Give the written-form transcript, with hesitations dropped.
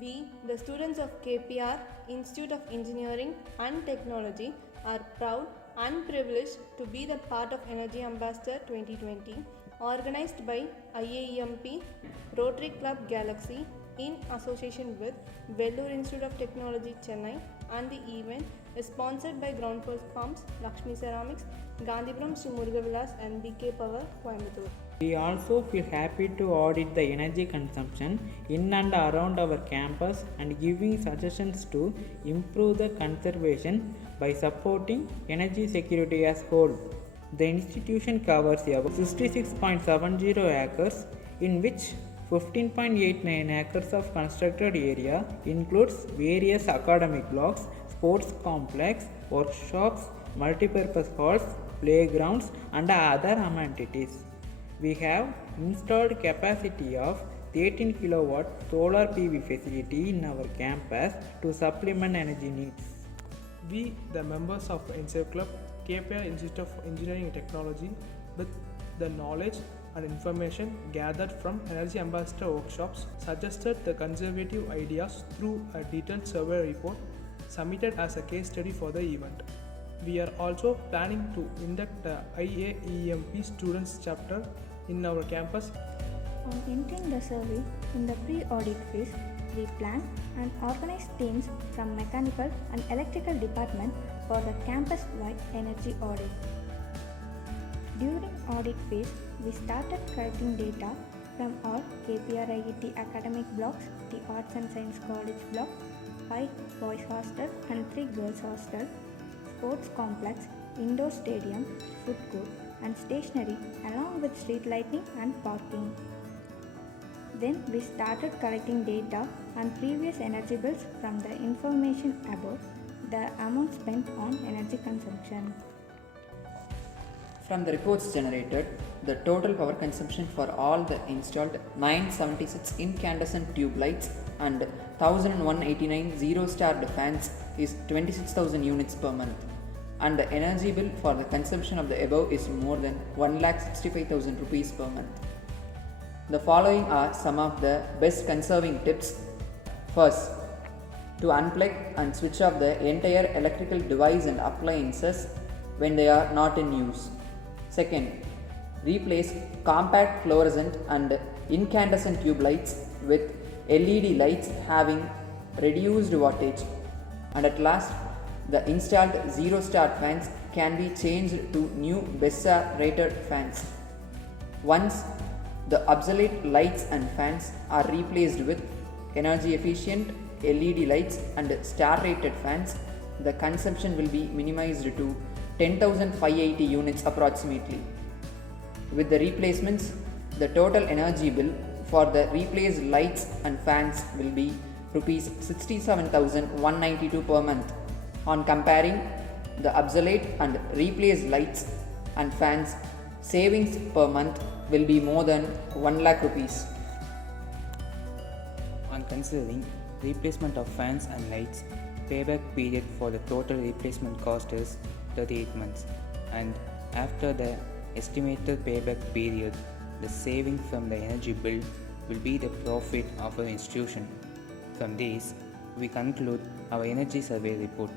We, the students of KPR Institute of Engineering and Technology, are proud and privileged to be the part of Energy Ambassador 2020, organized by IAEMP Rotary Club Galaxy in association with Vellore Institute of Technology Chennai, and the event is sponsored by Groundforce Farms, Lakshmi Ceramics, Gandhipuram Sri Murugavilas and BK Power, Coimbatore. We also feel happy to audit the energy consumption in and around our campus and giving suggestions to improve the conservation by supporting energy security as whole. The institution covers about 66.70 acres, in which 15.89 acres of constructed area includes various academic blocks, sports complex, workshops, multipurpose halls, playgrounds and other amenities. We have installed capacity of 13 kilowatt solar PV facility in our campus to supplement energy needs. We, the members of INSAFE Club, KPI Institute of Engineering and Technology, with the knowledge and information gathered from Energy Ambassador workshops, suggested the conservative ideas through a detailed survey report submitted as a case study for the event. We are also planning to induct the IAEMP Students Chapter in our campus. On entering the survey in the pre-audit phase, we plan and organize teams from mechanical and electrical department for the campus-wide energy audit. During audit phase, we started collecting data from all KPR IET academic blocks, the Arts and Science College block, 5 boys hostel and 3 girls hostel, sports complex, indoor stadium, food court and stationery along with street lighting and parking. Then we started collecting data on previous energy bills from the information about the amount spent on energy consumption. From the reports generated, the total power consumption for all the installed 976 incandescent tube lights and 1189 zero-starred fans is 26,000 units per month, and the energy bill for the consumption of the above is more than 1,65,000 rupees per month. The following are some of the best conserving tips. First, to unplug and switch off the entire electrical device and appliances when they are not in use. Second, replace compact fluorescent and incandescent tube lights with LED lights having reduced wattage. And at last, the installed zero-star fans can be changed to new BESA rated fans. Once the obsolete lights and fans are replaced with energy efficient LED lights and star rated fans, the consumption will be minimized to 10,580 units approximately. With the replacements, the total energy bill for the replaced lights and fans will be Rs 67,192 per month. On comparing the obsolete and replaced lights and fans, savings per month will be more than 1 lakh rupees. On considering replacement of fans and lights, payback period for the total replacement cost is 38 months, and after the estimated payback period, the saving from the energy bill will be the profit of our institution. From this, we conclude our energy survey report.